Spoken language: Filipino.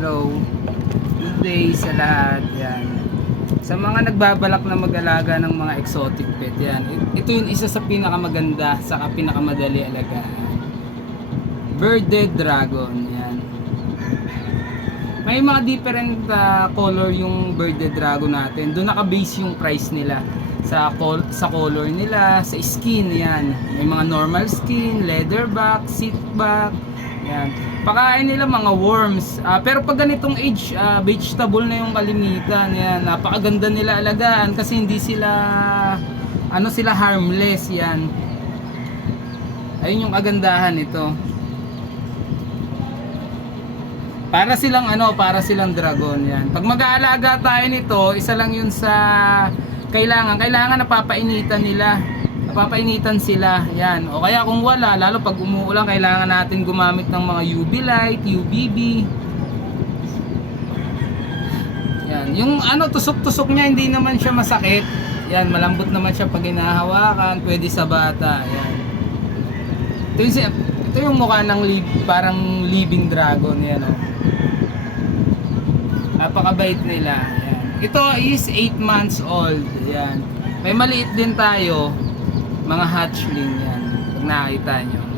Hello. Good day sa lahat. Yan. Sa mga nagbabalak na mag-alaga ng mga exotic pet, yan. Ito yung isa sa pinakamaganda, sa pinakamadali alagaan. Birded dragon, yan. May mga different ah, color yung birded dragon natin. Doon naka-base yung price nila sa col sa color nila, sa skin yan. May mga normal skin, leatherback, seatback, yan. Pakain nila mga worms. Ah, pero pag ganitong age, ah, vegetable na yung kalimitan. Yan. Napakaganda nila alagaan kasi hindi sila ano sila harmless yan. Ayun yung kagandahan nito. Para silang ano, para silang dragon yan. Pag mag-aalaga tayo nito, isa lang yun sa kailangan. Kailangan napapainitan nila. Napapainitan sila. Yan. O kaya kung wala, lalo pag umuulan, kailangan natin gumamit ng mga UV light, UVB. Yan. Yung ano, tusok-tusok niya, hindi naman siya masakit. Yan, malambot naman siya pag hinahawakan. Pwede sa bata. Yan. Ito yung, ito yung mukha ng li- parang living dragon. Yan, oh. Napakabait nila. Yan. Ito is 8 months old. Yan. May maliit din tayo. Mga hatchling yan. Pag nakita nyo.